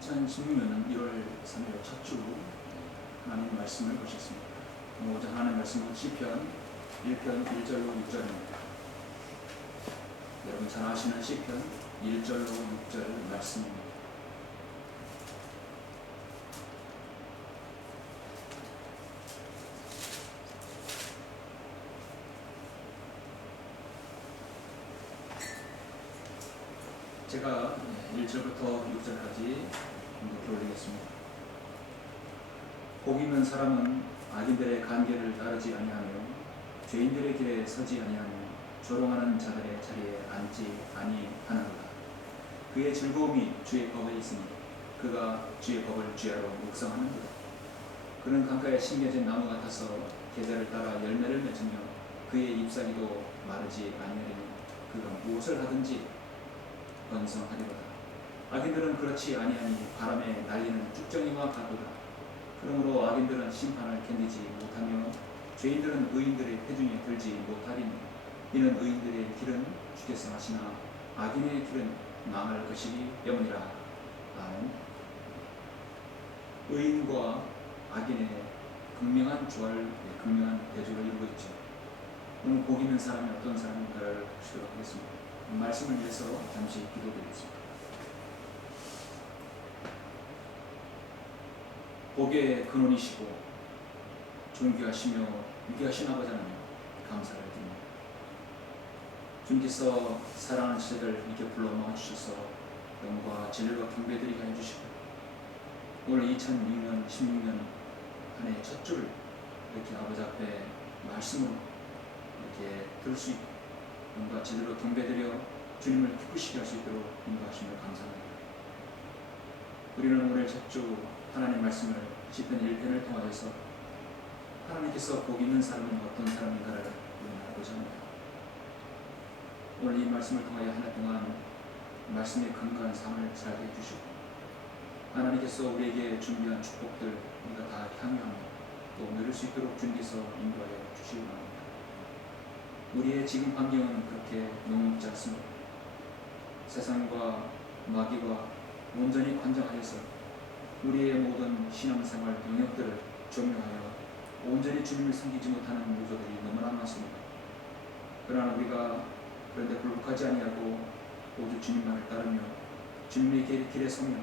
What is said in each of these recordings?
2016년 1월 3일 첫 주 하나님 말씀을 보셨습니다. 오늘 하나님 말씀은 시편 1편 1절로 6절입니다. 여러분 잘 아시는 시편 1절로 6절 말씀입니다. 제가 1절부터 6절까지 읽어 올리겠습니다. 복 있는 사람은 악인들의 간계를 따르지 아니하며 죄인들의 길에 서지 아니하며 조롱하는 자들의 자리에 앉지 아니하나로다. 그의 즐거움이 주의 법에 있으니 그가 주의 법을 주야로 묵상하는도다. 그는 강가에 심겨진 나무 같아서 계절을 따라 열매를 맺으며 그의 잎사귀도 마르지 아니하리니 그가 무엇을 하든지 번성하리로다. 악인들은 그렇지 아니하니 바람에 날리는 쭉정이와 같도다. 그러므로 악인들은 심판을 견디지 못하며 죄인들은 의인들의 회중에 들지 못하리니 이는 의인들의 길은 주께서 하시나 악인의 길은 망할 것이기 때문이라. 아멘. 의인과 악인의 극명한 조화를, 극명한 대조를 이루고 있죠. 오늘 복 있는 사람이 어떤 사람인가를 보시도록 하겠습니다. 말씀을 위해서 잠시 기도드리겠습니다. 복의 근원이시고 존귀하시며 위대하신 아버지 하나님 감사를 드립니다. 주님께서 사랑하는 자들 이렇게 불러 모아주셔서 영과 진리와 경배드리게 해주시고 오늘 2006년 16년 한 해 첫 주를 이렇게 아버지 앞에 말씀으로 이렇게 들을 수 있고 영과 제대로 경배드려 주님을 기쁘시게 할 수 있도록 인도하심을 감사합니다. 우리는 오늘 첫 주 하나님 말씀을 시편 1편을 통하여서 하나님께서 복 있는 사람은 어떤 사람인가를 우리는 알고자 합니다. 오늘 이 말씀을 통하여 한 해 동안 말씀의 근거한 삶을 살게 해주시고 하나님께서 우리에게 준비한 축복들 우리가 다 향유하며 또 누릴 수 있도록 주님께서 인도하여 주시기 바랍니다. 우리의 지금 환경은 그렇게 녹록지 않습니다. 세상과 마귀가 온전히 관장하여서 우리의 모든 신앙생활 영역들을 종료하여 온전히 주님을 섬기지 못하는 요소들이 너무나 많습니다. 그러나 우리가 그런데 굴복하지 아니하고 오직 주님만을 따르며 주님의 길에 서며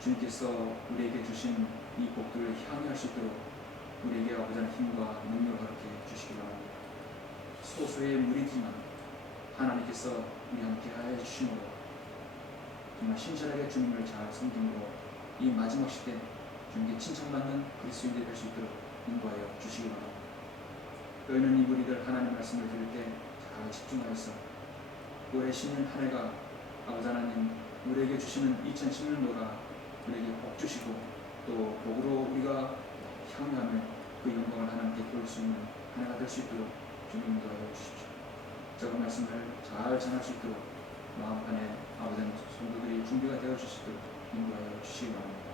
주님께서 우리에게 주신 이 복들을 향유할 수 있도록 우리에게 아버지 하나님 힘과 능력을 허락해 주시기 바랍니다. 소수의 무리지만 하나님께서 우리 함께 하여 주심으로 정말 신실하게 주님을 잘 섬김으로 이 마지막 시대 주님께 칭찬받는 그리스도인들이 될 수 있도록 인도하여 주시기 바랍니다. 저희는 이 무리들 하나님 말씀을 들을 때 잘 집중하여서 올해 신년 한 해가 아버지 하나님 우리에게 주시는 2010년도가 우리에게 복 주시고 또 복으로 우리가 향유하며 그 영광을 하나님께 돌릴 수 있는 한 해가 될 수 있도록 주님 인도하여 주십시오. 저그 말씀을 잘 전할 수 있도록 마음판에 아버지 성도들이 준비가 되어 주시도록 인도하여 주시기 바랍니다.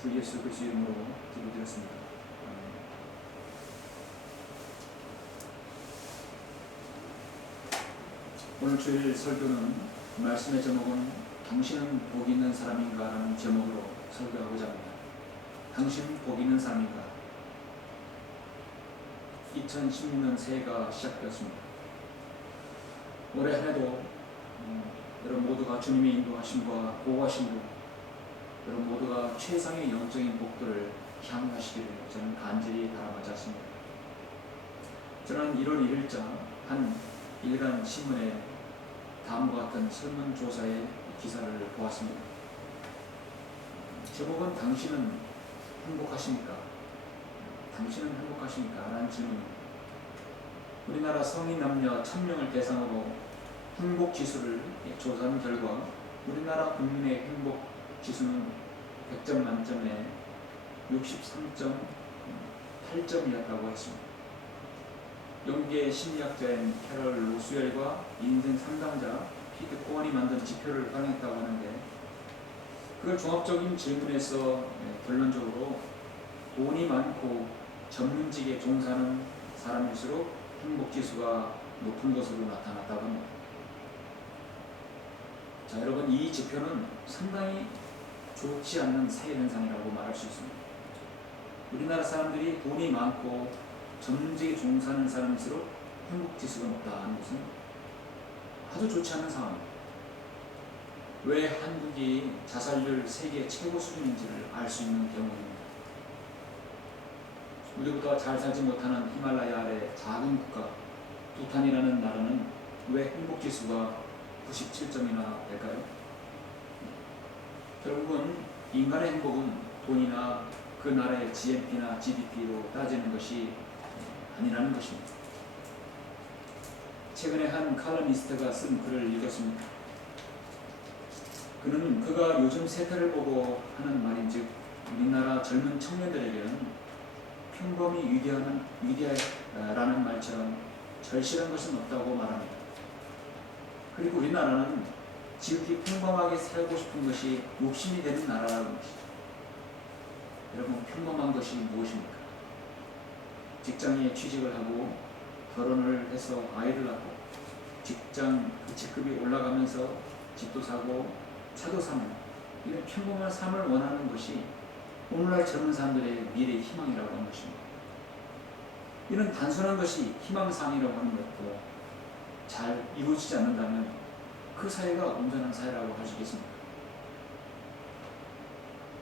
주 예수 그리스도 이름으로 기도드렸습니다. 오늘 주일 설교는 말씀의 제목은 당신은 복 있는 사람인가 라는 제목으로 설교하고자 합니다. 당신은 복 있는 사람인가? 2016년 새해가 시작되었습니다. 올해 한 해도 여러분 모두가 주님의 인도하심과 보호하심으로 여러분 모두가 최상의 영적인 복들을 향유하시기를 저는 간절히 바라고자 하십니다. 저는 1월 1일자 한 일간 신문에 다음과 같은 설문조사의 기사를 보았습니다. 제목은 당신은 행복하십니까? 당신은 행복하십니까? 라는 질문입니다. 우리나라 성인 남녀 1000명을 대상으로 행복지수를 조사한 결과 우리나라 국민의 행복지수는 100점 만점에 63.8점이었다고 했습니다. 영국의 심리학자인 캐럴 로스웰과 인생 상담자 피트 코언이 만든 지표를 활용했다고 하는데 그걸 종합적인 질문에서 결론적으로 돈이 많고 전문직에 종사하는 사람일수록 행복지수가 높은 것으로 나타났다고 합니다. 자, 여러분 이 지표는 상당히 좋지 않는 사회 현상이라고 말할 수 있습니다. 우리나라 사람들이 돈이 많고 전문직에 종사하는 사람일수록 행복지수가 높다는 것은 아주 좋지 않은 상황입니다. 왜 한국이 자살률 세계 최고 수준인지를 알 수 있는 경우입니다. 우리보다 잘 살지 못하는 히말라야 아래 작은 국가 부탄이라는 나라는 왜 행복지수가 97점이나 될까요? 결국은 인간의 행복은 돈이나 그 나라의 GNP나 GDP로 따지는 것이 아니라는 것입니다. 최근에 한 칼럼니스트가 쓴 글을 읽었습니다. 그가 요즘 세태를 보고 하는 말인즉 우리나라 젊은 청년들에게는 평범이 위대하라는 말처럼 절실한 것은 없다고 말합니다. 그리고 우리나라는 지극히 평범하게 살고 싶은 것이 욕심이 되는 나라라는 것이죠. 여러분, 평범한 것이 무엇입니까? 직장에 취직을 하고 결혼을 해서 아이들 낳고 직장 직급이 올라가면서 집도 사고 차도 사는 이런 평범한 삶을 원하는 것이 오늘날 젊은 사람들의 미래의 희망이라고 하는 것입니다. 이런 단순한 것이 희망사항이라고 하는 것도 잘 이루어지지 않는다면 그 사회가 온전한 사회라고 할 수 있겠습니까?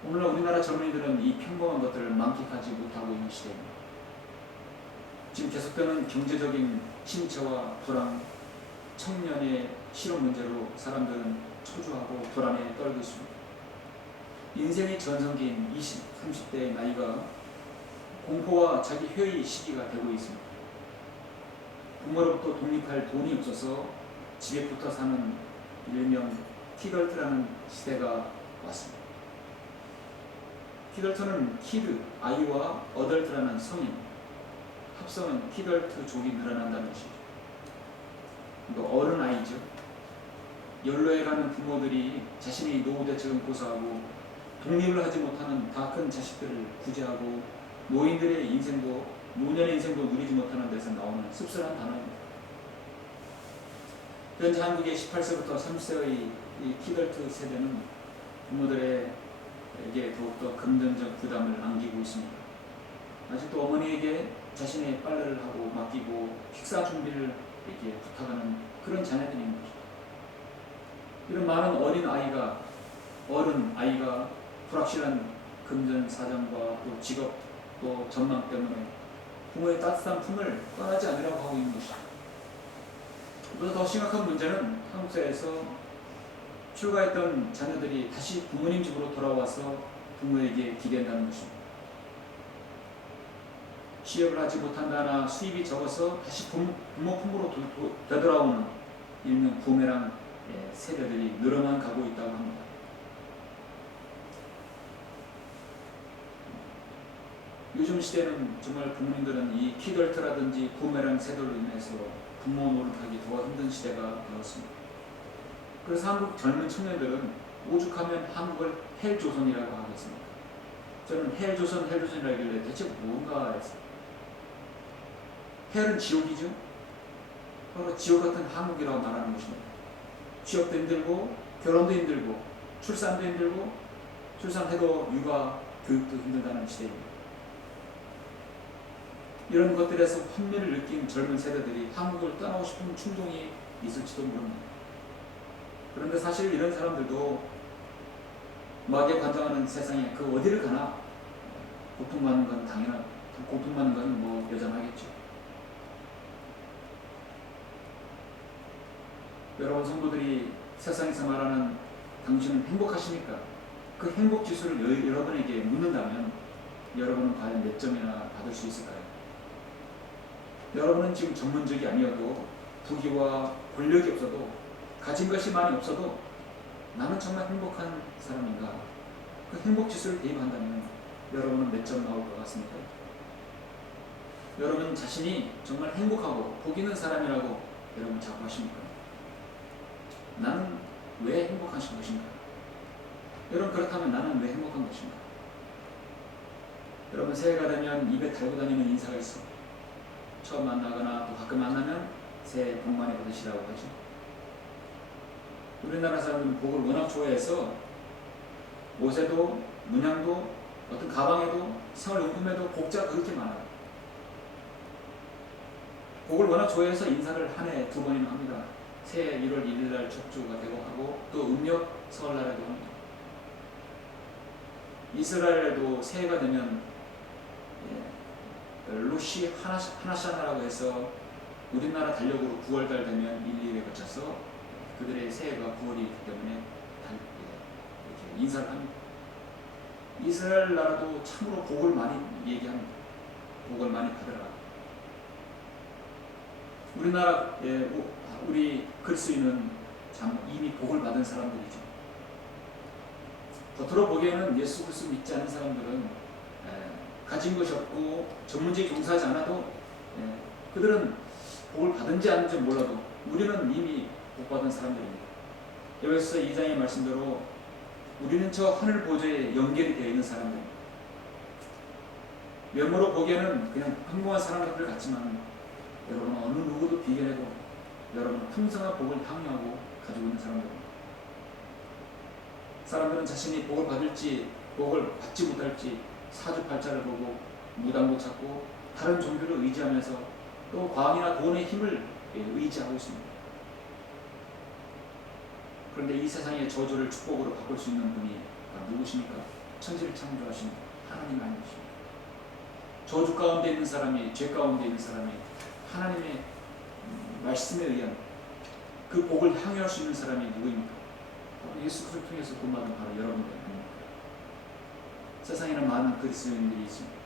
오늘날 우리나라 젊은이들은 이 평범한 것들을 만끽하지 못하고 있는 시대입니다. 지금 계속되는 경제적인 침체와 불황, 청년의 실업 문제로 사람들은 초조하고 불안에 떨고 있습니다. 인생의 전성기인 20, 30대의 나이가 공포와 자기 회의 시기가 되고 있습니다. 부모로부터 독립할 돈이 없어서 집에 붙어 사는 일명 키덜트라는 시대가 왔습니다. 키덜트는 키드, 아이와 어덜트라는 성인, 합성은 키덜트족이 늘어난다는 것이죠. 그러니까 어른 아이죠. 연로에 가는 부모들이 자신의 노후 대책은 고사하고 독립을 하지 못하는 다 큰 자식들을 구제하고 노년의 인생도 누리지 못하는 데서 나오는 씁쓸한 단어입니다. 현재 한국의 18세부터 30세의 이 키덜트 세대는 부모들에게 더욱더 금전적 부담을 안기고 있습니다. 아직도 어머니에게 자신의 빨래를 하고 맡기고 식사 준비를 이렇게 부탁하는 그런 자녀들인 거죠. 이런 많은 어른 아이가 불확실한 금전 사정과 또 직업 또 전망 때문에 부모의 따뜻한 품을 떠나지 않으려고 하고 있는 것이죠. 보다 더 심각한 문제는 한국 사회에서 출가했던 자녀들이 다시 부모님 집으로 돌아와서 부모에게 기댄다는 것입니다. 취업을 하지 못한다나 수입이 적어서 다시 부모 품으로 되돌아오는 일명 부메랑 세대들이 늘어만 가고 있다고 합니다. 요즘 시대는 정말 부모님들은 이 키덜트라든지 부메랑 세대로 인해서 부모 노릇하기 더 힘든 시대가 되었습니다. 그래서 한국 젊은 청년들은 오죽하면 한국을 헬조선이라고 하겠습니다. 저는 헬조선이라길래 대체 뭔가 했어요. 헬은 지옥이죠. 바로 지옥 같은 한국이라고 말하는 것입니다. 취업도 힘들고 결혼도 힘들고 출산도 힘들고 출산해도 육아 교육도 힘들다는 시대입니다. 이런 것들에서 환멸을 느낀 젊은 세대들이 한국을 떠나고 싶은 충동이 있을지도 모릅니다. 그런데 사실 이런 사람들도 막에 관장하는 세상에 그 어디를 가나 고통받는 건 고통받는 건 뭐 여전하겠죠. 여러분 성도들이 세상에서 말하는 당신은 행복하십니까? 그 행복 지수를 여러분에게 묻는다면 여러분은 과연 몇 점이나 받을 수 있을까요? 여러분은 지금 전문직이 아니어도 부귀와 권력이 없어도 가진 것이 많이 없어도 나는 정말 행복한 사람인가? 그 행복 지수를 대입한다면 여러분은 몇 점 나올 것 같습니까? 여러분 자신이 정말 행복하고 복 있는 사람이라고 여러분 자꾸 하십니까? 나는 왜 행복한 것인가? 여러분 그렇다면 나는 왜 행복한 것인가? 여러분 새해가 되면 입에 달고 다니는 인사가 있어. 처음 만나거나 또 가끔 만나면 새해 복 많이 받으시라고 하죠. 우리나라 사람들은 복을 워낙 좋아해서 옷에도 문양도 어떤 가방에도 생활용품에도 복자가 그렇게 많아요. 복을 워낙 좋아해서 인사를 한 해 2번이나 합니다. 새해 1월 1일 날 첫 주가 되고 하고 또 음력 설날에도 합니다. 이스라엘에도 새해가 되면 루시 하나샤나라고 해서 우리나라 달력으로 9월달 되면 1, 2회 거쳐서 그들의 새해가 9월이기 때문에 이렇게 인사를 합니다. 이스라엘 나라도 참으로 복을 많이 얘기합니다. 복을 많이 받으라. 우리나라에 우리 그리스도인은 참 이미 복을 받은 사람들이죠. 겉으로 보기에는 예수 그리스도 믿지 않는 사람들은 가진 것이 없고 전문직에 종사하지 않아도 그들은 복을 받은지 아닌지 몰라도 우리는 이미 복 받은 사람들입니다. 에베소서 2장의 말씀대로 우리는 저 하늘 보좌에 연결이 되어 있는 사람들입니다. 외모로 보기에는 그냥 평범한 사람들 같지만 여러분 어느 누구도 비교해도 여러분 풍성한 복을 향유하고 가지고 있는 사람들입니다. 사람들은 자신이 복을 받을지 복을 받지 못할지 사주팔자를 보고 무당도 찾고 다른 종교를 의지하면서 또 과학이나 돈의 힘을 의지하고 있습니다. 그런데 이 세상의 저주를 축복으로 바꿀 수 있는 분이 누구십니까? 천지를 창조하신 하나님 아니십니까? 저주 가운데 있는 사람이, 죄 가운데 있는 사람이 하나님의 말씀에 의한 그 복을 향유할 수 있는 사람이 누구입니까? 예수 그리스도를 통해서 본받은 바로 여러분들 아닙니까? 세상에는 많은 그리스도인들이 있습니다.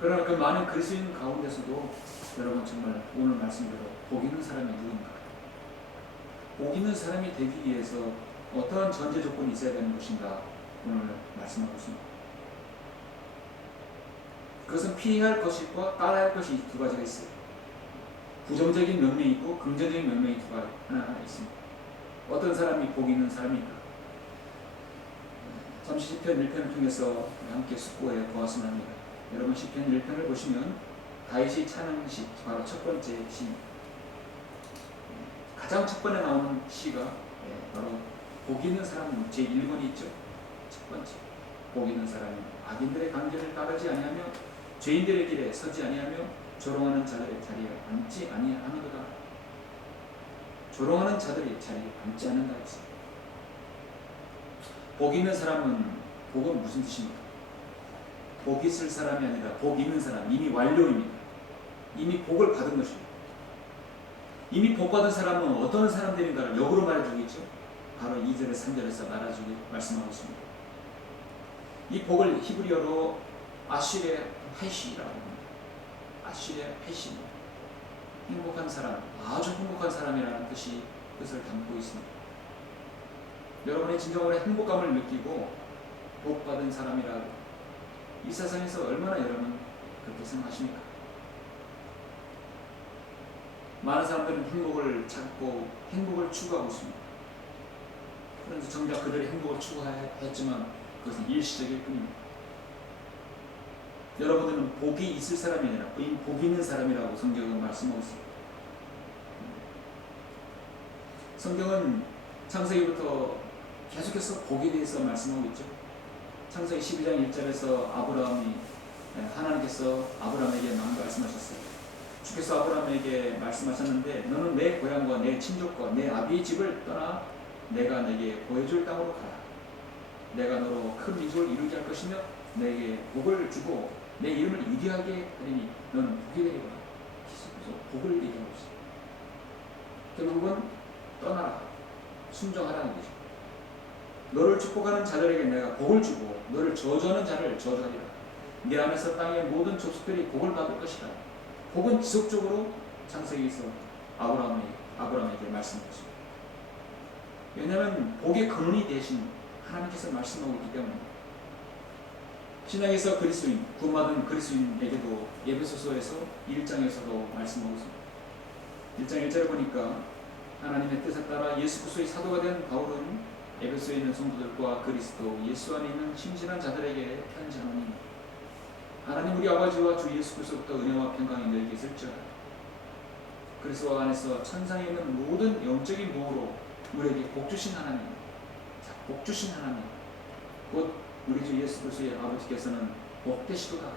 그러나 그 많은 그리스도인 가운데서도 여러분 정말 오늘 말씀대로 복 있는 사람이 누구인가? 복 있는 사람이 되기 위해서 어떠한 전제 조건이 있어야 되는 것인가 오늘 말씀하고 있습니다. 그것은 피해야 할 것과 따라야 할 것이 2가지가 있어요. 부정적인 면면이 있고 긍정적인 면면이 하나 있습니다. 어떤 사람이 복 있는 사람입니까? 잠시 시편 1편을 통해서 함께 숙고해 보았으면 합니다. 여러분 시편 1편을 보시면 다윗이 찬양시 바로 첫 번째 시, 가장 첫 번에 나오는 시가 바로 복 있는 사람 제1권이 있죠. 첫 번째 복 있는 사람이 악인들의 강제를 따르지 아니하며 죄인들의 길에 서지 아니하며 조롱하는 자들의 자리에 앉지 아니하는도다. 조롱하는 자들의 자리에 앉지 않는다 했습니다. 복 있는 사람은 복은 무슨 뜻입니까? 복 있을 사람이 아니라 복 있는 사람, 이미 완료입니다. 이미 복을 받은 것입니다. 이미 복 받은 사람은 어떤 사람들인가를 역으로 말해주고 있죠. 바로 2절에 3절에서 말씀하고 있습니다. 이 복을 히브리어로 아시레 헤시라고 합니다. 아시레 헤시, 행복한 사람, 아주 행복한 사람이라는 뜻이 뜻을 담고 있습니다. 여러분의 진정으로 행복감을 느끼고 복 받은 사람이라고 이 세상에서 얼마나 여러분 그렇게 생각하십니까? 많은 사람들은 행복을 찾고 행복을 추구하고 있습니다. 그런데 정작 그들이 행복을 추구했지만 그것은 일시적일 뿐입니다. 여러분들은 복이 있을 사람이 아니라 복이 있는 사람이라고 성경은 말씀하고 있습니다. 성경은 창세기부터 계속해서 복에 대해서 말씀하고 있죠. 창세기 12장 1절에서 하나님께서 아브라함에게 말씀하셨어요. 주께서 아브라함에게 말씀하셨는데 너는 내 고향과 내 친족과 내 아비의 집을 떠나 내가 내게 보여줄 땅으로 가라. 내가 너로 큰 민족을 이루게 할 것이며 내게 복을 주고 내 이름을 위대하게 하리니 너는 복이 되리라. 계속해서 복을 얘기하고 있어요. 결국은 떠나라, 순종하라는 거죠. 너를 축복하는 자들에게 내가 복을 주고 너를 저주하는 자를 저주하리라. 네 안에서 땅의 모든 족속들이 복을 받을 것이라. 복은 지속적으로 창세기에서 아브라함에게 말씀하셨습니다. 왜냐하면 복의 근원이 되신 하나님께서 말씀하고 있기 때문입니다. 신약에서 그리스도인, 구원받은 그리스도인에게도 에베소서에서 1장에서도 말씀하고 있습니다. 1장 1절에 보니까 하나님의 뜻에 따라 예수 그리스도의 사도가 된 바울은 에베소에 있는 성도들과 그리스도 예수 안에 있는 심신한 자들에게 편지하노니 하나님 우리 아버지와 주 예수 그리스도부터 은혜와 평강이 너희에게 있을지어다. 그리스도 안에서 천상에 있는 모든 영적인 복으로 우리에게 복 주신 하나님, 복 주신 하나님, 곧 우리 주 예수 그리스도의 아버지께서는 복되시도다.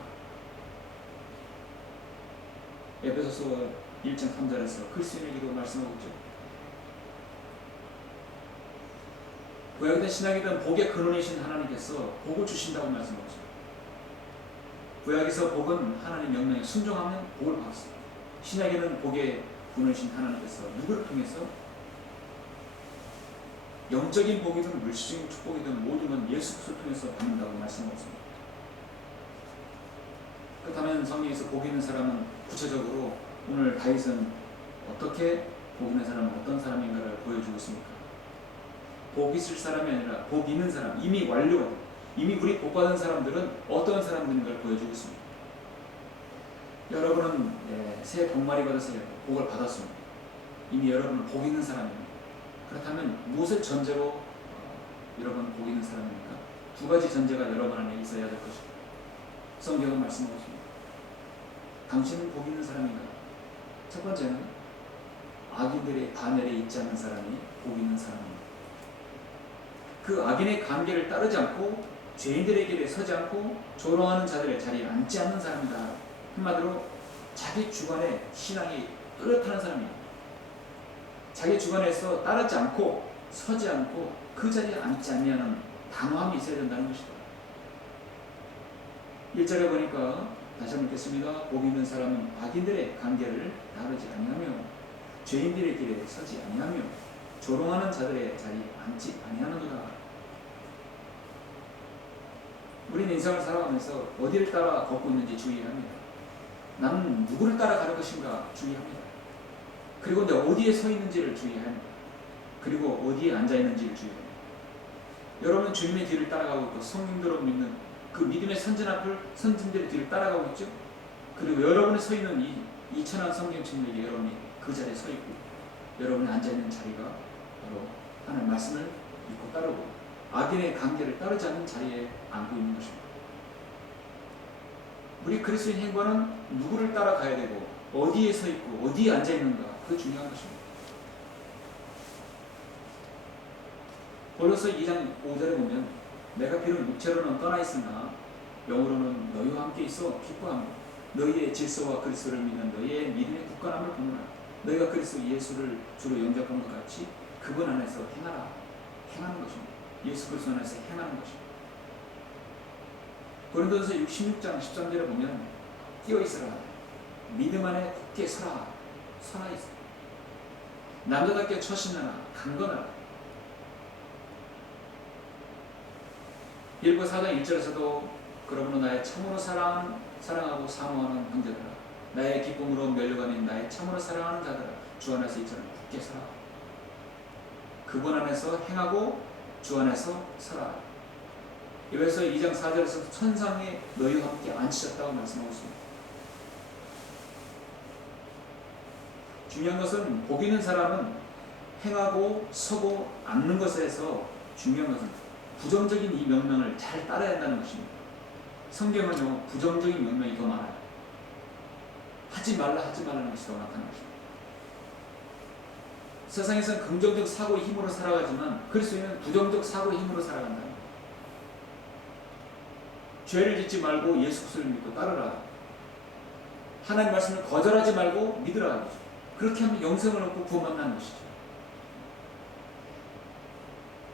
에베소서 1장 3절에서 그리스도인에게도 말씀하고 있죠. 구약이든 신약이든 복의 근원이신 하나님께서 복을 주신다고 말씀하고 있습니다. 구약에서 복은 하나님 명령에 순종하면 복을 받습니다. 신약에는 복의 근원이신 하나님께서 누구를 통해서 영적인 복이든 물질적인 축복이든 모두는 예수 그리스도를 통해서 받는다고 말씀하고 있습니다. 그렇다면 성경에서 복 있는 사람은 구체적으로 오늘 다윗은 어떻게 복 있는 사람은 어떤 사람인가를 보여주고 있습니까? 복 있을 사람이 아니라 복 있는 사람, 이미 완료, 이미 우리 복 받은 사람들은 어떤 사람들인가를 보여주고 있습니다. 여러분은 새 복마리 받으세요. 복을 받았습니다. 이미 여러분은 복 있는 사람입니다. 그렇다면 무엇을 전제로 여러분 복 있는 사람입니까? 두 가지 전제가 여러분 안에 있어야 될 것입니다. 성경은 말씀하고 있습니다. 당신은 복 있는 사람인가? 첫 번째는 악인들의 반열에 있지 않는 사람이 복 있는 사람입니다. 그 악인의 관계를 따르지 않고 죄인들의 길에 서지 않고 조롱하는 자들의 자리에 앉지 않는 사람이다. 한마디로 자기 주관에 신앙이 뚜렷한 사람입니다. 자기 주관에서 따르지 않고 서지 않고 그 자리에 앉지 아니하는 단호함이 있어야 된다는 것이다. 1절에 보니까 다시 한번 읽겠습니다. 복 있는 사람은 악인들의 관계를 따르지 아니하며 죄인들의 길에 서지 아니하며 조롱하는 자들의 자리에 앉지 아니하는도다. 우리는 인생을 살아가면서 어디를 따라 걷고 있는지 주의합니다. 나는 누구를 따라갈 것인가 주의합니다. 그리고 이제 어디에 서 있는지를 주의합니다. 그리고 어디에 앉아 있는지를 주의합니다. 여러분은 주님의 뒤를 따라가고 있고 성령들을 믿는 그 믿음의 선진들의 뒤를 따라가고 있죠. 그리고 여러분이 서 있는 이 천한 성경 책에 여러분이 그 자리에 서 있고 여러분이 앉아 있는 자리가 바로 하나님의 말씀을 믿고 따르고 악인의 관계를 따르지 않는 자리에 앉고 있는 것입니다. 우리 그리스도인 행보는 누구를 따라가야 되고 어디에 서 있고 어디에 앉아 있는가, 그게 중요한 것입니다. 골로새 2장 5절에 보면 내가 비록 육체로는 떠나 있으나 영으로는 너희와 함께 있어 기뻐하며 너희의 질서와 그리스도를 믿는 너희의 믿음의 굳건함을 보느라 너희가 그리스도 예수를 주로 영접한 것 같이 그분 안에서 행하는 것입니다. 예수 그리스도 안에서 행하는 것입니다. 고린도전서 66장 13절에 보면 끼어 있으라 믿음 안에 굳게 서라 있으라 남자답게 처신하라 강건하라. 빌보 4장 1절에서도 그러므로 나의 참으로 사랑하고 사모하는 형제들아 나의 기쁨으로 멸류관인 나의 참으로 사랑하는 자들아 주 안에서 이처럼 굳게 서라. 그분 안에서 행하고 주 안에서 서라. 에베소 2장 4절에서 천상에 너희와 함께 앉히셨다고 말씀하고 있습니다. 중요한 것은 복 있는 사람은 행하고 서고 앉는 것에서 중요한 것은 부정적인 이 명령을 잘 따라야 한다는 것입니다. 성경은요 부정적인 명령이 더 많아요. 하지 말라는 것이 더 나타나는 것입니다. 세상에서는 긍정적 사고의 힘으로 살아가지만 그리스도인은 부정적 사고의 힘으로 살아간다. 죄를 짓지 말고 예수 그리스도를 믿고 따르라. 하나님 말씀을 거절하지 말고 믿으라. 그렇게 하면 영생을 얻고 구원 만나는 것이죠.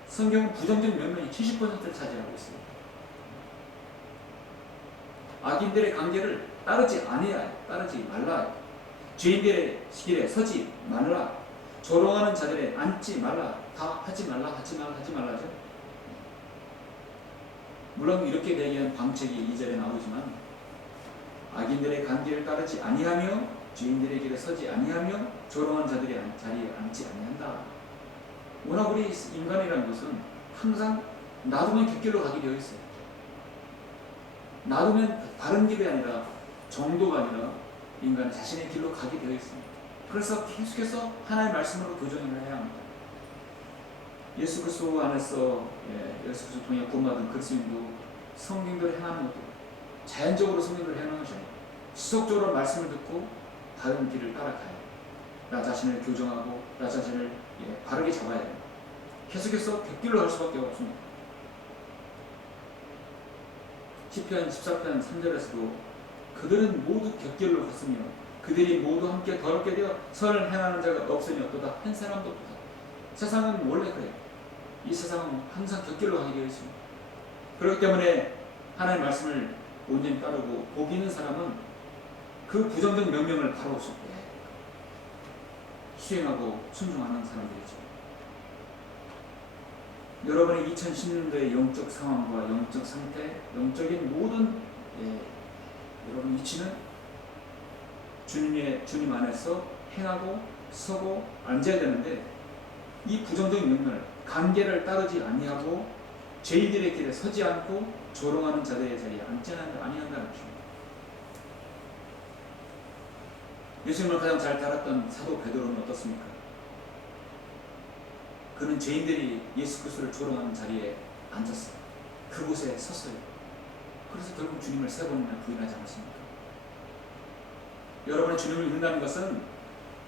성경은 부정적 면면이 70%를 차지하고 있습니다. 악인들의 관계를 따르지 말라. 죄인들의 길에 서지 말라. 조롱하는 자들에 앉지 말라. 다 하지 말라죠. 물론 이렇게 얘기한 방책이 2절에 나오지만 악인들의 관계를 따르지 아니하며 죄인들의 길에 서지 아니하며 조롱하는 자들의 자리에 앉지 아니한다. 워낙 우리 인간이라는 것은 항상 놔두면 객길로 가게 되어 있어요. 놔두면 바른 길이 아니라 정도가 아니라 인간은 자신의 길로 가게 되어 있습니다. 그래서 계속해서 하나님의 말씀으로 교정을 해야 합니다. 예수 그리스도 안에서 예수 그리스도 통해 구원받은 그리스도인도 성경대로 행하는 것도 자연적으로 성경대로 행하는 것이 아니라 지속적으로 말씀을 듣고 바른 길을 따라가야 해요. 나 자신을 교정하고 나 자신을 바르게 잡아야 됩니다. 계속해서 객길로 갈 수밖에 없습니다. 시편 14편 3절에서도 그들은 모두 곁길로 갔으며 그들이 모두 함께 더럽게 되어 선을 행하는 자가 없으니 어떠다 한 사람도 없다. 세상은 원래 그래요. 이 세상은 항상 곁길로 가게 되어 있습니다. 그렇기 때문에 하나님의 말씀을 온전히 따르고 복 있는 사람은 그 부정적 명령을 바로 수행하고 순종하는 사람들이죠. 여러분의 2010년도의 영적 상황과 영적 상태, 영적인 모든 여러분 위치는 주님 안에서 행하고 서고 앉아야 되는데 이 부정적인 명령을 관계를 따르지 아니하고 죄인들의 길에 서지 않고 조롱하는 자들의 자리에 앉지 아니한다는 것입니다. 예수님을 가장 잘 따랐던 사도 베드로는 어떻습니까? 그는 죄인들이 예수 그리스도를 조롱하는 자리에 앉았어요. 그곳에 섰어요. 그래서 결국 주님을 3번이나 부인하지 않았습니까? 여러분의 주님을 믿는다는 것은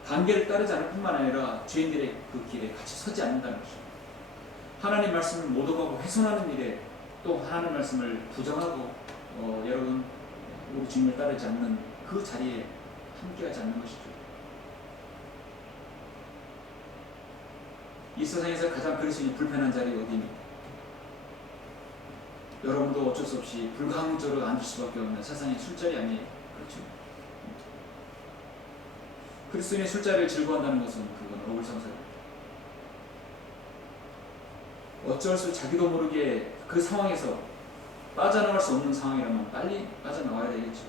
관계를 따르지 않을 뿐만 아니라 죄인들의 그 길에 같이 서지 않는다는 것입니다. 하나님 말씀을 모독하고 훼손하는 일에 또 하나님 말씀을 부정하고 여러분 우리 주님을 따르지 않는 그 자리에 함께하지 않는 것이죠. 이 세상에서 가장 그리스도인이 불편한 자리 어디입니까? 여러분도 어쩔 수 없이 불가항적으로 앉을 수밖에 없는 세상의 술자리 아니에요? 그렇죠? 그리스도인의 술자리를 즐거워한다는 것은 그건 어불성설입니다. 어쩔 수 자기도 모르게 그 상황에서 빠져나갈 수 없는 상황이라면 빨리 빠져나와야 되겠죠.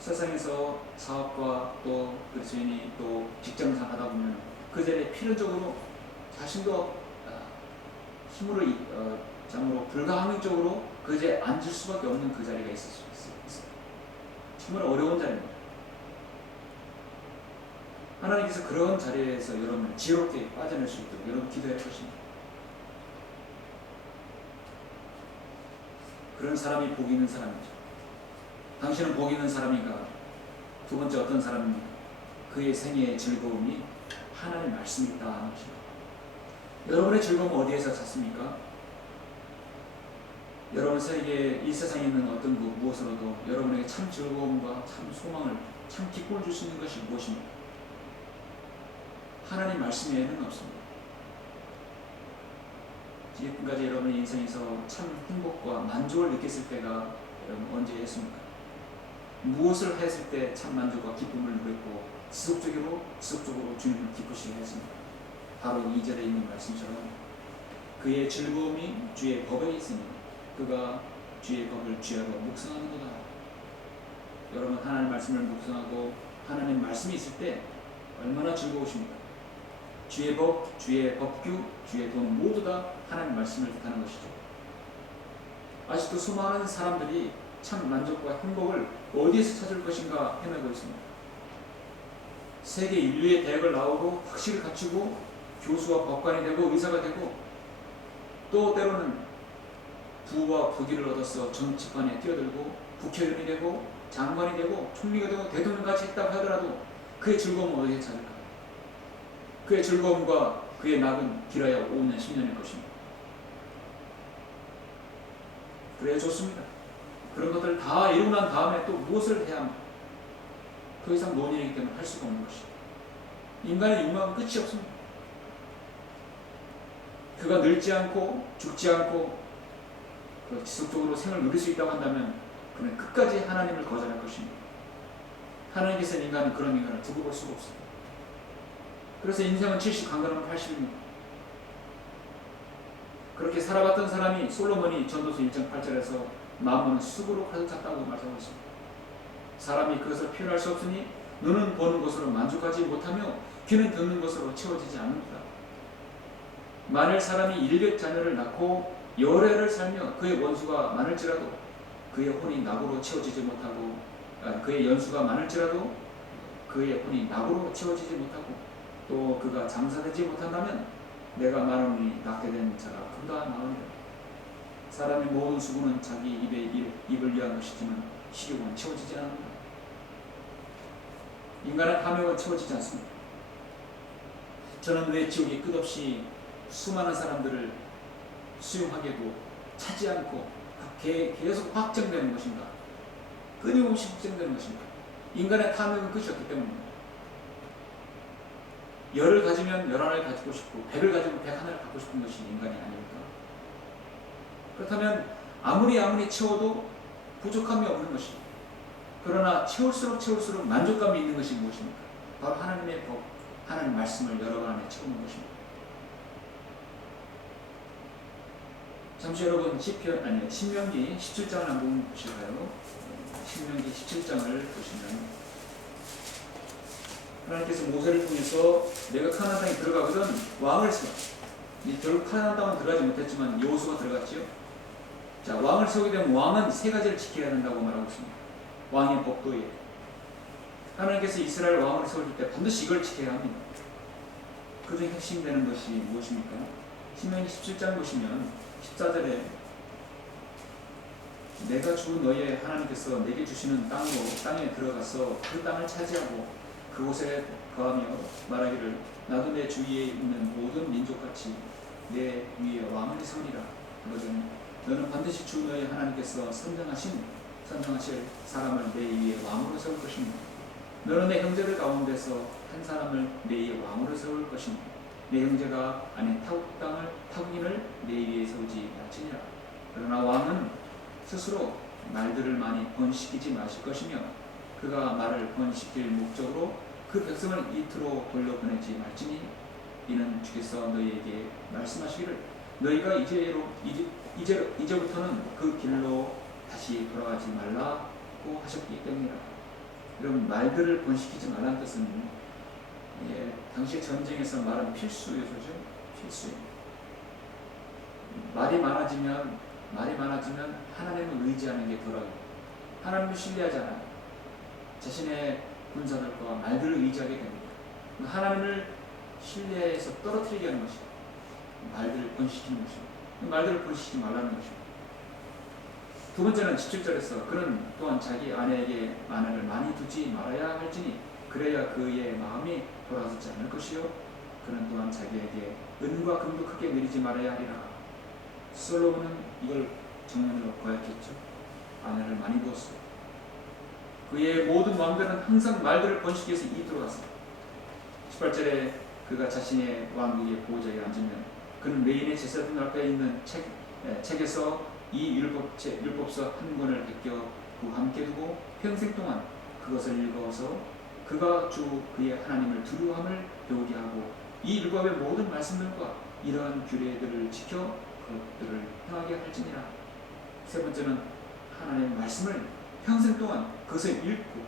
세상에서 사업과 또 그리스도인이 또 직장상 하다 보면 그 자리에 필연적으로 자신도 힘으로 참으로 불가항력적으로 그 자리에 앉을 수밖에 없는 그 자리가 있을 수 있어요. 정말 어려운 자리입니다. 하나님께서 그런 자리에서 여러분을 지혜롭게 빠져낼 수 있도록 여러분 기도할 것입니다. 그런 사람이 복 있는 사람이죠. 당신은 복 있는 사람인가? 두 번째 어떤 사람입니까? 그의 생애의 즐거움이 하나님의 말씀이 있다 하는 것입니다. 여러분의 즐거움은 어디에서 찾습니까? 여러분 세계에 이 세상에 있는 어떤 무엇으로도 여러분에게 참 즐거움과 참 소망을 참 기쁨을 줄 수 있는 것이 무엇입니까? 하나님 말씀 외에는 없습니다. 지금까지 여러분의 인생에서 참 행복과 만족을 느꼈을 때가 여러분 언제였습니까? 무엇을 했을 때 참 만족과 기쁨을 누렸고 지속적으로 주님을 기쁘시게 했습니다. 바로 2절에 있는 말씀처럼 그의 즐거움이 주의 법에 있으니 그가 주의 법을 죄하고 묵상하는 거다. 여러분 하나님 말씀을 묵상하고 하나님 말씀이 있을 때 얼마나 즐거우십니까? 주의 법, 주의 법규, 주의 돈 모두 다 하나님 말씀을 뜻하는 것이죠. 아직도 수많은 사람들이 참 만족과 행복을 어디에서 찾을 것인가 헤매고 있습니다. 세계 인류의 대학을 나오고 학식을 갖추고 교수와 법관이 되고 의사가 되고 또 때로는 부와 부귀를 얻어서 정치판에 뛰어들고 국회의원이 되고 장관이 되고 총리가 되고 대통령까지 했다고 하더라도 그의 즐거움은 어디에 찾을까? 그의 즐거움과 그의 낙은 길어야 5년 10년일 것입니다. 그래야 좋습니다. 그런 것들 다 이루고 난 다음에 또 무엇을 해야 합니까? 더 이상 논의이기 때문에 할 수가 없는 것입니다. 인간의 욕망은 끝이 없습니다. 그가 늙지 않고 죽지 않고 지속적으로 생을 누릴 수 있다고 한다면 그는 끝까지 하나님을 거절할 것입니다. 하나님께서는 인간은 그런 인간을 두고 볼 수가 없습니다. 그래서 인생은 70, 강건하면 80입니다. 그렇게 살아봤던 사람이 솔로몬이 전도서 1장 8절에서 마음은 쑥으로 가득 찼다고 말하고 있습니다. 사람이 그것을 표현할 수 없으니 눈은 보는 것으로 만족하지 못하며 귀는 듣는 것으로 채워지지 않는다. 만일 사람이 일백 자녀를 낳고 열애를 살며 그의 원수가 많을지라도 그의 혼이 낙으로 채워지지 못하고 그의 연수가 많을지라도 그의 혼이 낙으로 채워지지 못하고 또 그가 장사되지 못한다면 내가 말하노니 낳게 된 자가 그보다 나으니라. 사람의 모든 수고는 자기 입을 위한 것이지만 식욕은 채워지지 않는다. 인간의 탐욕은 채워지지 않습니다. 저는 왜 지옥이 끝없이 수많은 사람들을 수용하게도 차지 않고 계속 확정되는 것인가? 끊임없이 확정되는 것인가? 인간의 탐욕은 끝이 없기 때문입니다. 열을 가지면 열 하나를 가지고 싶고, 백을 가지고 백 하나를 갖고 싶은 것이 인간이 아닙니까? 그렇다면 아무리 채워도 부족함이 없는 것이, 그러나 채울수록 만족감이 있는 것이 무엇입니까? 바로 하나님의 법, 하나님 말씀을 여러분 안에 채우는 것입니다. 잠시 여러분 신명기 17장을 한번 보실까요? 신명기 17장을 보시면 하나님께서 모세를 통해서 내가 가나안 땅에 들어가거든 왕을 세워. 결국 가나안 땅은 들어가지 못했지만 여호수아가 들어갔지요. 자, 왕을 세우게 되면 왕은 세 가지를 지켜야 한다고 말하고 있습니다. 왕의 법도에 하나님께서 이스라엘 왕을 세울 때 반드시 이걸 지켜야 합니다. 그중에 핵심되는 것이 무엇입니까? 신명기 17장 보시면 14절에 내가 주 너의 하나님께서 내게 주시는 땅에 들어가서 그 땅을 차지하고 그곳에 거하며 말하기를 나도 내 주위에 있는 모든 민족같이 내 위에 왕을 세우리라 하거든. 너는 반드시 주 너의 하나님께서 선정하실 사람을 내 위에 왕으로 세울 것입니다. 너는 내 형제들 가운데서 한 사람을 내 위에 왕으로 세울 것입니다. 내 형제가 아닌 타국인을 내 위에 세우지 말지니라. 그러나 왕은 스스로 말들을 많이 번식이지 마실 것이며 그가 말을 번식일 목적으로 그 백성을 이트로 돌려보내지 말지니 이는 주께서 너희에게 말씀하시기를 너희가 이제부터는 그 길로 다시 돌아가지 말라고 하셨기 때문이라. 여러분, 말들을 번식이지 말라는 뜻은 당시 전쟁에서 말은 필수 요소죠. 필수예요. 말이 많아지면 하나님을 의지하는 게 덜하고 하나님을 신뢰하잖아요. 자신의 군사들과 말들을 의지하게 됩니다. 하나님을 신뢰해서 떨어뜨리게 하는 것이 말들을 번식시키는 것입니다. 말들을 번식시키지 말라는 것입니다. 두 번째는 17절에서 그는 또한 자기 아내에게 아내를 많이 두지 말아야 할지니 그래야 그의 마음이 돌아서지 않을 것이요 그는 또한 자기에게 은과 금도 크게 내리지 말아야 하리라. 솔로몬은 이걸 정면으로 고약했죠. 아내를 많이 두었어요. 그의 모든 왕들은 항상 말들을 번식해서 이익으로 갔습니다. 18절에 그가 자신의 왕국의 보호자에 앉으면 그는 레인의 제사장 앞에 있는 책에서 이 율법서 한 권을 베껴 그 함께 두고 평생 동안 그것을 읽어서 그가 그의 하나님을 두려워함을 배우게 하고 이 율법의 모든 말씀들과 이러한 규례들을 지켜 그것들을 행하게 할지니라. 세 번째는 하나님의 말씀을 평생 동안 그것을 읽고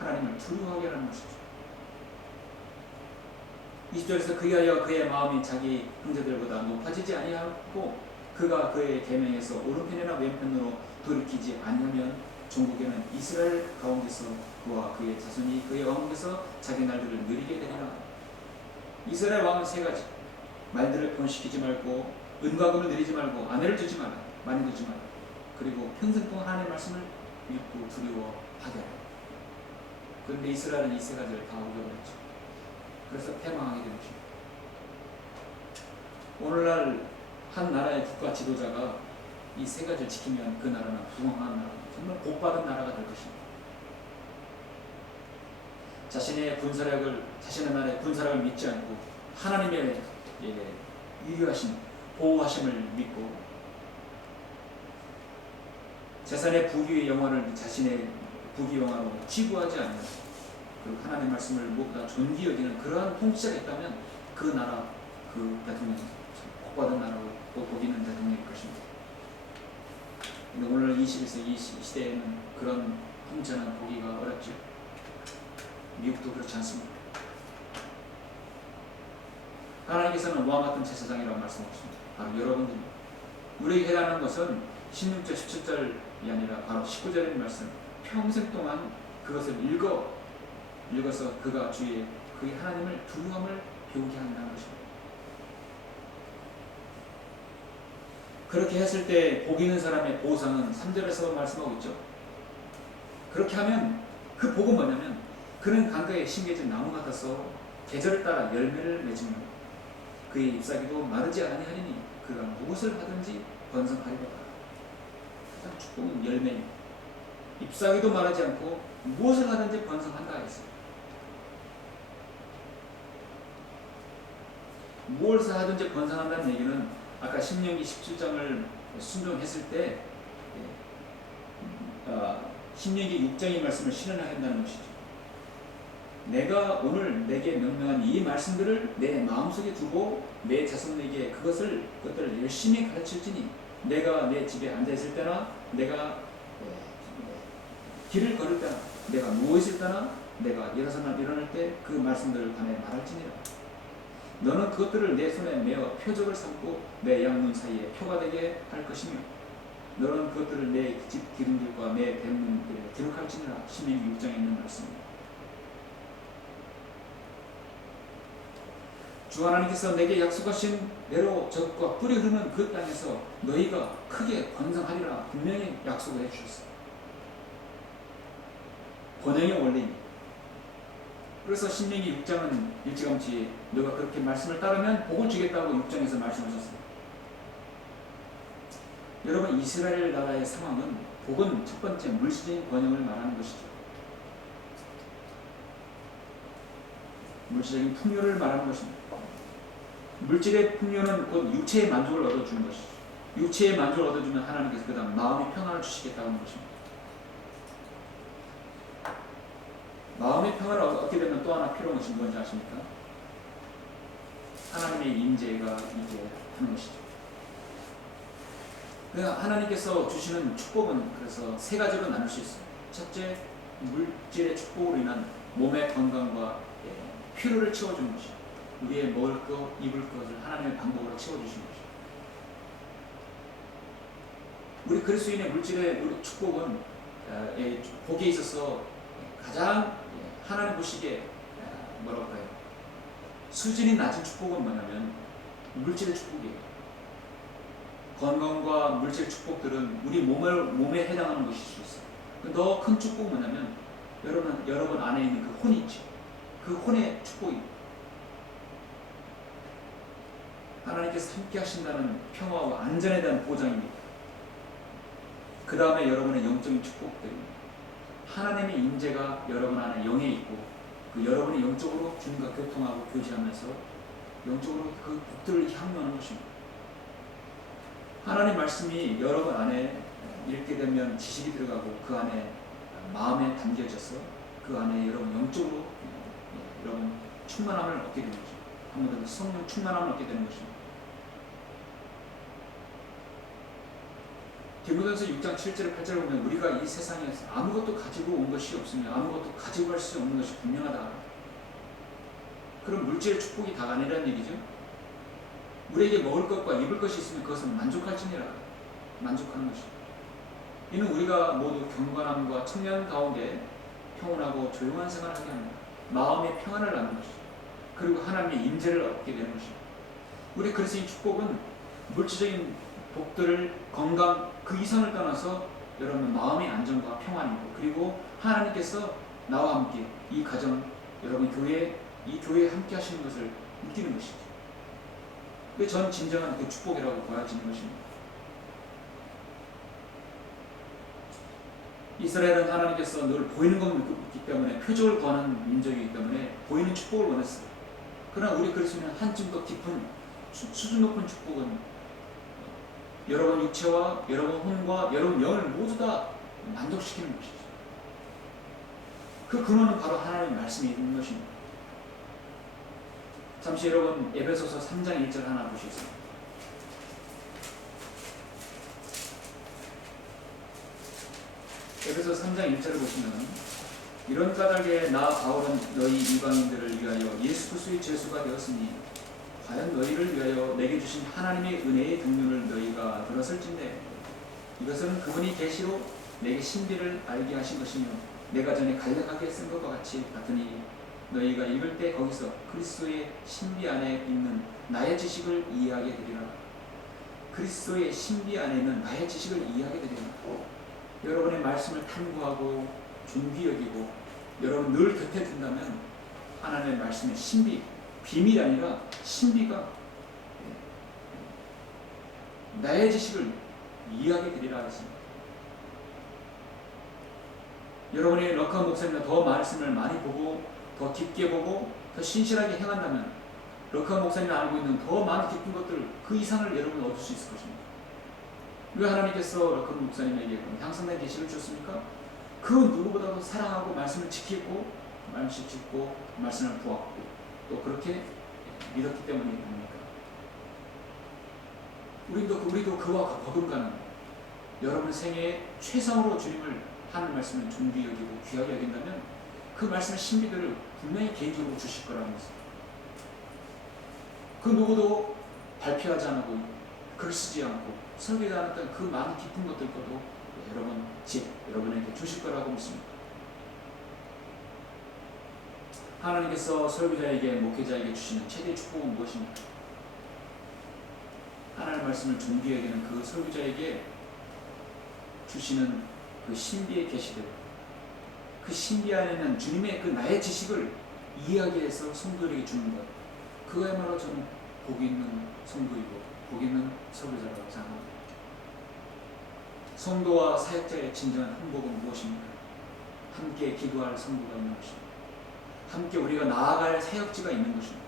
하나님을 두려워하게 하는 것이죠. 20절에서 그리하여 그의 마음이 자기 형제들보다 높아지지 아니하고 그가 그의 계명에서 오른편이나 왼편으로 돌이키지 아니하면 종국에는 이스라엘 가운데서 그와 그의 자손이 그의 왕국에서 자기 날들을 누리게 되리라. 이스라엘 왕은 세 가지. 말들을 번식시키지 말고 은과 금을 내리지 말고 아내를 두지 말라. 많이 두지 말라. 그리고 평생 동안 하나님의 말씀을 읽고 두려워하게 하라. 그런데 이스라엘은 이 세 가지를 다 어겨버렸죠. 그래서 패망하게 된 것입니다. 오늘날 한 나라의 국가 지도자가 이 세 가지를 지키면 그 나라는 부흥한 나라, 정말 복받은 나라가 될 것입니다. 자신의 나라의 군사력을 믿지 않고 하나님의 유효하심, 보호하심을 믿고 재산의 부귀의 영화를 자신의 부귀 영화로 치부하지 않는, 그리고 하나님의 말씀을 무엇보다 존귀 여기는 그러한 통치자가 있다면 그 나라, 그 대통령은 복받은 나라고 또 복 있는 대통령일 것입니다. 근데 오늘 21세기 이 시대에는 그런 통치는 보기가 어렵죠. 미국도 그렇지 않습니다. 하나님께서는 왕 같은 제사장이라고 말씀하십니다. 바로 여러분들입니다. 우리에게 해당하는 것은 16절 17절이 아니라 바로 19절의 말씀, 평생 동안 그것을 읽어서 그가 그의 하나님을 두려움을 배우게 한다는 것입니다. 그렇게 했을 때 복 있는 사람의 보상은 3절에서 말씀하고 있죠. 그렇게 하면 그 복은 뭐냐면 그는 강가에 심겨진 나무 같아서 계절을 따라 열매를 맺으며 그의 잎사귀도 마르지 아니하리니 그가 무엇을 하든지 번성하리로다. 가장 축복은 열매입니다. 잎사귀도 말하지 않고 무엇을 하든지 번성한다 했어요. 무엇을 하든지 번성한다는 얘기는 아까 신명기 17장을 순종했을 때 신명기 6장의 말씀을 실현하겠다는 것이죠. 내가 오늘 내게 명령한 이 말씀들을 내 마음속에 두고 내 자손에게 그것들을 열심히 가르칠지니 내가 내 집에 앉아있을 때나 내가 길을 걸을 때나 내가 누워있을 때나 내가 일어서나 일어날 때 그 말씀들을 관해 말할지니라. 너는 그것들을 내 손에 메어 표적을 삼고 내 양문 사이에 표가 되게 할 것이며 너는 그것들을 내 집 기둥들과 내 대문들에 기록할지니라. 신명기 6장에 있는 말씀입니다. 주 하나님께서 내게 약속하신 대로 젖과 꿀이 흐르는 그 땅에서 너희가 크게 번성하리라 분명히 약속을 해주셨어요. 번영의 원리입니다. 그래서 신명기 6장은 일찌감치 너가 그렇게 말씀을 따르면 복을 주겠다고 6장에서 말씀하셨어요. 여러분, 이스라엘 나라의 상황은 복은 첫 번째 물질적인 번영을 말하는 것이죠. 물질적인 풍요를 말하는 것입니다. 물질의 풍요는 곧 육체의 만족을 얻어주는 것이죠. 육체의 만족을 얻어주면 하나님께서 그 다음 마음의 평안을 주시겠다는 것입니다. 마음의 평안을 얻게 되면 또 하나 필요한 것이 뭔지 아십니까? 하나님의 임재가 이게 하는 것이죠. 하나님께서 주시는 축복은 그래서 세 가지로 나눌 수 있어요. 첫째, 물질의 축복으로 인한 몸의 건강과 필요를 채워주는 것이죠. 우리의 먹을 것, 입을 것을 하나님의 방법으로 채워주시는 것이죠. 우리 그리스도인의 물질의 축복은 복에 있어서 가장 하나님 보시기에 뭐라고 할까요? 수준이 낮은 축복은 뭐냐면 물질의 축복이에요. 건강과 물질 축복들은 우리 몸에 해당하는 것일 수 있어요. 더 큰 축복은 뭐냐면 여러분 안에 있는 그 혼이 있죠. 그 혼의 축복입니다. 하나님께서 함께 하신다는 평화와 안전에 대한 보장입니다. 그 다음에 여러분의 영적인 축복들입니다. 하나님의 임재가 여러분 안에 영에 있고 그 여러분이 영적으로 주님과 교통하고 교제하면서 영적으로 그 복들을 향유하는 것입니다. 하나님 말씀이 여러분 안에 읽게 되면 지식이 들어가고 그 안에 마음에 담겨져서 그 안에 여러분 영적으로 여러분 충만함을 얻게 되는 것입니다. 한 번 더 성령 충만함을 얻게 되는 것입니다. 디모데전서 6장 7절 8절을 보면 우리가 이 세상에서 아무것도 가지고 온 것이 없으며 아무것도 가지고 갈 수 없는 것이 분명하다. 그럼 물질의 축복이 다가 아니라는 얘기죠. 우리에게 먹을 것과 입을 것이 있으면 그것은 만족할지니라. 만족하는 것이죠. 이는 우리가 모두 경건함과 청년 가운데 평온하고 조용한 생활을 하게 합니다. 마음의 평안을 낳는 것이죠. 그리고 하나님의 임재를 얻게 되는 것입니다. 우리 그리스도인 축복은 물질적인 복들을 건강 그 이상을 떠나서 여러분 마음의 안정과 평안이고 그리고 하나님께서 나와 함께 이 가정 여러분 이 교회에 함께 하시는 것을 느끼는 것이죠. 그게 전 진정한 그 축복이라고 보여지는 것입니다. 이스라엘은 하나님께서 늘 보이는 것만 있기 때문에 표적을 구하는 민족이기 때문에 보이는 축복을 원했어요. 그러나 우리 그리스도인은 한층 더 깊은 수준 높은 축복은 여러분 육체와 여러분 혼과 여러분 영을 모두 다 만족시키는 것이죠. 그 근원은 바로 하나님의 말씀이 있는 것입니다. 잠시 여러분 에베소서 3장 1절 하나 보시겠습니다. 에베소서 3장 1절을 보시면 이런 까닭에 나 바울은 너희 이방인들을 위하여 예수 그리스도의 죄수가 되었으니 과연 너희를 위하여 내게 주신 하나님의 은혜의 등륜을 너희가 들었을진데 이것은 그분이 계시로 내게 신비를 알게 하신 것이며 내가 전에 간략하게 쓴 것과 같으니 너희가 읽을 때 거기서 그리스도의 신비 안에 있는 나의 지식을 이해하게 되리라. 그리스도의 신비 안에 있는 나의 지식을 이해하게 되리라. 여러분의 말씀을 탐구하고 존귀 여기고 여러분 늘 곁에 둔다면 하나님의 말씀의 신비, 비밀이 아니라 신비가 나의 지식을 이해하게 되리라 하셨습니다. 여러분이 럭커 목사님과 더 말씀을 많이 보고 더 깊게 보고 더 신실하게 행한다면 럭커 목사님이 알고 있는 더 많은 깊은 것들 그 이상을 여러분은 얻을 수 있을 것입니다. 왜 하나님께서 럭커 목사님에게 향상된 계시를 주셨습니까? 그 누구보다도 사랑하고 말씀을 지키고 말씀을 지키고 말씀을 부었고 또 그렇게 믿었기 때문입니다. 우리도 그와 버금가는 여러분 생애의 최상으로 주님을 하는 말씀을 존귀히 여기고 귀하게 여긴다면 그 말씀의 신비들을 분명히 개인적으로 주실 거라는 것입니다. 그 누구도 발표하지 않고 글 쓰지 않고 설계하지 않았던 그 많은 깊은 것들과도 여러분에게 주실 거라고 믿습니다. 하나님께서 설교자에게 목회자에게 주시는 최대의 축복은 무엇입니까? 하나님의 말씀을 존귀히 여기는 그 설교자에게 주시는 그 신비의 계시들, 그 신비 안에는 주님의 그 나의 지식을 이해하게 해서 성도에게 주는 것, 그거야말로 저는 복 있는 성도이고 복 있는 설교자라고 생각합니다. 성도와 사역자의 진정한 행복은 무엇입니까? 함께 기도할 성도가 있는 것입니다. 함께 우리가 나아갈 사역지가 있는 것입니다.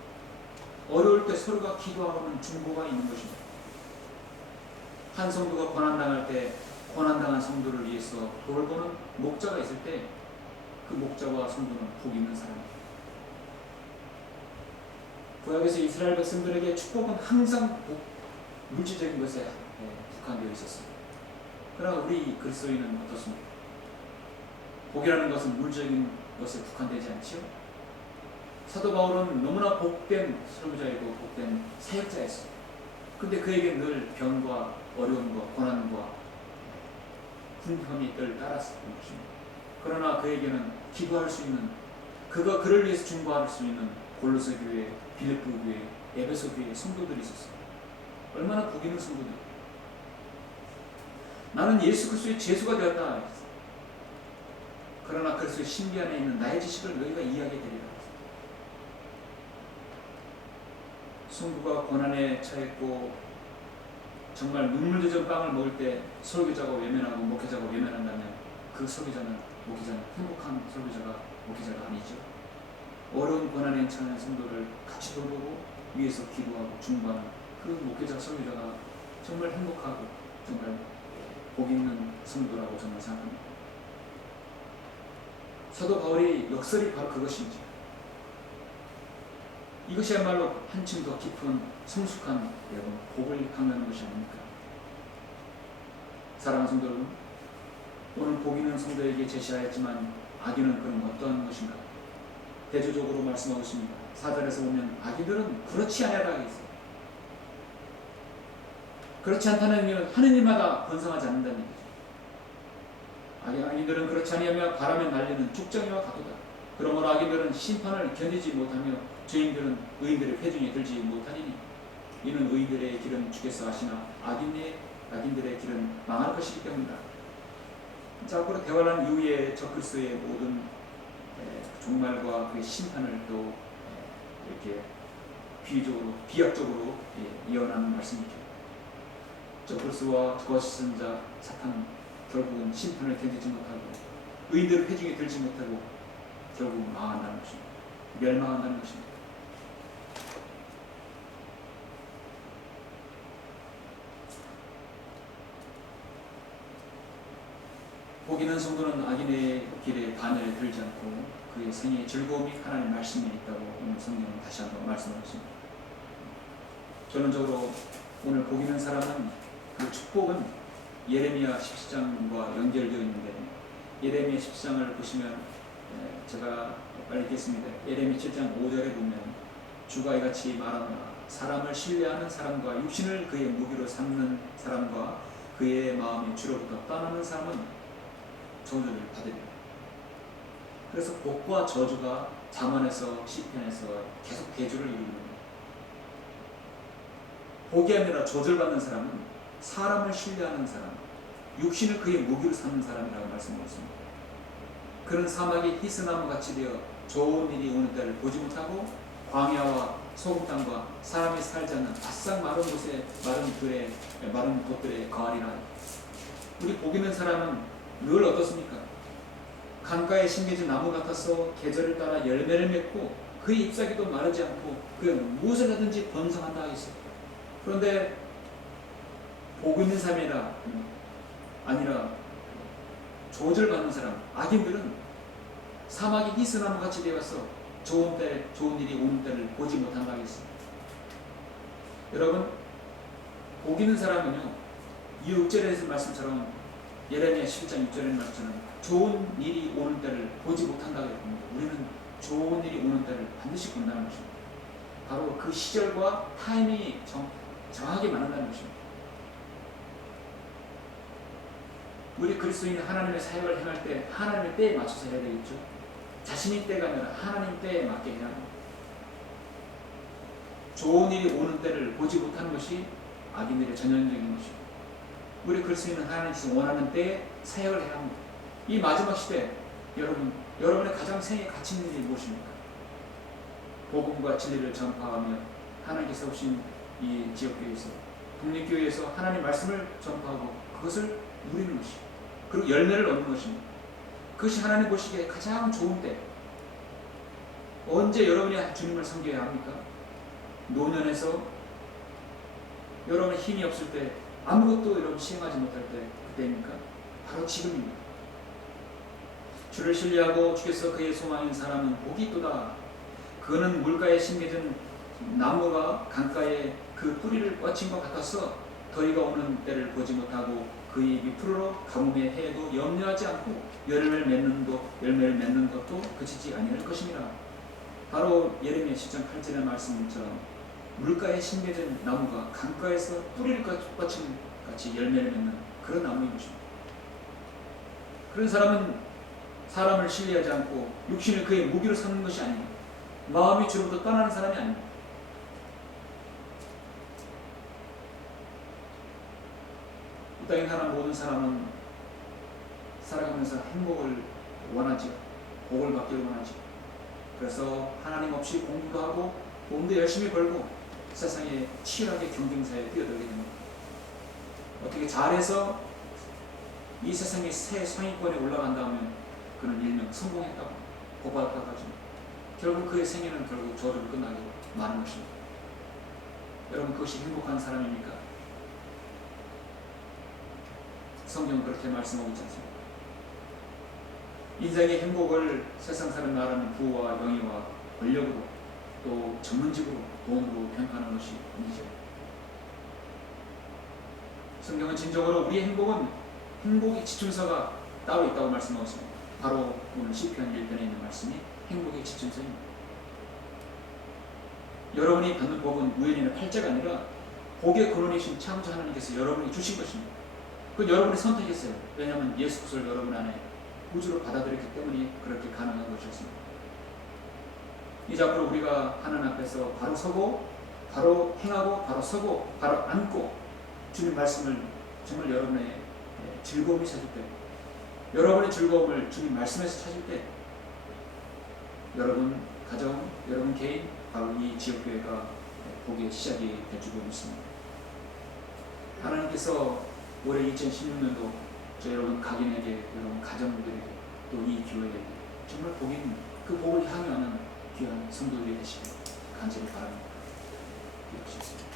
어려울 때 서로가 기도하는 중보가 있는 것입니다. 한 성도가 고난당할 때 고난당한 성도를 위해서 돌보는 목자가 있을 때 그 목자와 성도는 복 있는 사람입니다. 구약에서 이스라엘 백성들에게 축복은 항상 물질적인 것에 국한되어 있었습니다. 그러나 우리 그리스도인은 어떻습니까? 복이라는 것은 물질적인 것에 국한되지 않지요? 사도 바울은 너무나 복된 설교자이고 복된 사역자였어요. 그런데 그에게 늘 병과 어려움과 고난과 궁핍함이 늘 따랐을 것입니다. 그러나 그에게는 기도할 수 있는 그를 위해서 중보할 수 있는 골로새 교회, 빌립보 교회, 에베소 교회 성도들이 있었어요. 얼마나 복 있는 성도들. 나는 예수 그리스도의 제수가 되었다. 그러나 그리스도의 신비 안에 있는 나의 지식을 너희가 이해하게 되리라. 성도가 고난에 처했고 정말 눈물 젖은 빵을 먹을 때 설교자가 외면하고 목회자가 외면한다면 그 목회자는 행복한 목회자가 아니죠. 어려운 고난에 처한 성도를 같이 돌보고 위에서 기도하고 중보하는 그 목회자 설교자가 정말 행복하고 정말 복 있는 성도라고 저는 생각합니다. 사도 바울의 역설이 바로 그것입니다. 이것이야말로 한층 더 깊은 성숙한 복을 강조하는 것이 아닙니까? 사랑하는 성도 여러분, 오늘 복 있는 성도에게 제시하였지만 악인은 그럼 어떠한 것인가? 대조적으로 말씀하고 있습니다. 4절에서 보면 악인들은 그렇지 않아야 하겠어요. 그렇지 않다는 의미는 하느님마다 번성하지 않는다는 얘기죠. 악인들은 그렇지 아니하며 바람에 날리는 죽정이와 같도다. 그러므로 악인들은 심판을 견디지 못하며 죄인들은 의인들의 회중에 들지 못하니니 이는 의인들의 길은 주께서 하시나 악인들의 길은 망할 것이기 때문이다. 자, 앞으로 대화를 이후에 적그리스도의 모든 종말과 그의 심판을 또 이렇게 비약적으로 예언하는 말씀이죠. 적그리스도와 거짓 자 사탄은 결국은 심판을 견디지 못하고 의인들의 회중에 들지 못하고 결국 망한다는 것입니다. 멸망한다는 것입니다. 복 있는 성도는 악인의 길에 반을 들지 않고 그의 생애의 즐거움이 하나님의 말씀에 있다고 오늘 성경은 다시 한번 말씀하셨습니다. 결론적으로 오늘 복 있는 사람은 그 축복은 예레미야 17장과 연결되어 있는데 예레미야 17장을 보시면 제가 빨리 읽겠습니다. 예레미야 7장 5절에 보면 주가 이같이 말하노라 사람을 신뢰하는 사람과 육신을 그의 무기로 삼는 사람과 그의 마음이 주로부터 떠나는 사람은 저주를 받으리라. 그래서 복과 저주가 잠언에서 시편에서 계속 대조를 이루고 있습니다. 복이 아니라 저주를 받는 사람은 사람을 신뢰하는 사람, 육신을 그의 무기로 삼는 사람이라고 말씀하셨습니다. 그는 사막의 히스나무 같이 되어 좋은 일이 오는 때를 보지 못하고 광야와 소금 땅과 사람이 살지 않는 바싹 마른 곳에 마른 곳들에 거하리라. 우리 복 있는 사람은 늘 어떻습니까? 강가에 심겨진 나무 같아서 계절을 따라 열매를 맺고 그의 잎사귀도 마르지 않고 그는 무엇을 하든지 번성한다 하겠어요. 그런데 복 있는 삶이라 아니라 조절받는 사람, 악인들은 사막이 히스나무 같이 되어서 좋은 일이 오는 때를 보지 못한다 하겠습니다. 여러분, 복 있는 사람은요, 이 6절에서 말씀처럼 예레미야 11장 6절의 말씀처럼 좋은 일이 오는 때를 보지 못한다고 합니다. 우리는 좋은 일이 오는 때를 반드시 본다는 것입니다. 바로 그 시절과 타이밍이 정확하게 맞는다는 것입니다. 우리 그리스도인은 하나님의 사역을 행할 때 하나님의 때에 맞춰서 해야 되겠죠. 자신의 때가 아니라 하나님 때에 맞게 해야 합니다. 좋은 일이 오는 때를 보지 못하는 것이 악인들의 전형적인 것입니다. 우리 그리스도인은 하나님께서 원하는 때에 사역을 해야 합니다. 이 마지막 시대, 여러분의 가장 생에 가치 있는 일이 무엇입니까? 복음과 진리를 전파하며 하나님께서 오신 이 지역교회에서, 독립교회에서 하나님 말씀을 전파하고 그것을 누리는 것이, 그리고 열매를 얻는 것입니다. 그것이 하나님 보시기에 가장 좋은 때. 언제 여러분이 주님을 섬겨야 합니까? 노년에서 여러분의 힘이 없을 때, 아무것도 여러분 시행하지 못할 때, 그때입니까? 바로 지금입니다. 주를 신뢰하고 주께서 그의 소망인 사람은 복이 있도다. 그는 물가에 심겨진 나무가 강가에 그 뿌리를 뻗친 것 같아서 더위가 오는 때를 보지 못하고 그의 잎이 푸르러 가뭄의 해에도 염려하지 않고 열매를 맺는 것도 그치지 아니할 것입니다. 바로 예레미야 10장 8절의 말씀처럼 물가에 심겨진 나무가 강가에서 뿌리를 뻗친 같이 열매를 맺는 그런 나무인 것입니다. 그런 사람은 사람을 신뢰하지 않고 육신을 그의 무기로 삼는 것이 아닙니다. 마음이 주로부터 떠나는 사람이 아닙니다. 이 땅에 사는 모든 사람은 살아가면서 행복을 원하지, 복을 받기를 원하지. 그래서 하나님 없이 공부도 하고 몸도 열심히 벌고 세상에 치열하게 경쟁사에 뛰어들게 됩니다. 어떻게 잘해서 이 세상의 새 상위권에 올라간다면 그는 일명 성공했다고 복받았다고 하죠. 결국 그의 생애는 결국 저주로 끝나게 마는 것입니다. 여러분, 그것이 행복한 사람입니까? 성경은 그렇게 말씀하고 있지 않습니까? 인생의 행복을 세상 사람 말하는 부와 명예와 권력으로 또 전문직으로 돈으로 평가하는 것이 아니죠. 성경은 진정으로 우리의 행복의 지침서가 따로 있다고 말씀하고 있습니다. 바로 오늘 시편 1편에 있는 말씀이 행복의 지침서입니다. 여러분이 받는 복은 우연이나 팔자가 아니라 복의 근원이신 창조 하나님께서 여러분이 주신 것입니다. 그건 여러분이 선택했어요. 왜냐하면 예수 그리스도를 여러분 안에 구주로 받아들였기 때문에 그렇게 가능한 것이었습니다. 이제 앞으로 우리가 하나님 앞에서 바로 서고 바로 행하고 바로 서고 바로 앉고 주님 말씀을 정말 여러분의 즐거움이 찾을 때, 여러분의 즐거움을 주님 말씀에서 찾을 때 여러분 가정, 여러분 개인, 바로 이 지역교회가 복의 시작이 될 줄 믿습니다. 하나님께서 올해 2016년도 저 여러분 각인에게, 여러분 가정들에게, 또 이 교회에게 정말 복이 있는 그 복을 향유하는 귀한 성도들이 되시길 간절히 바랍니다. 기도하시겠습니다.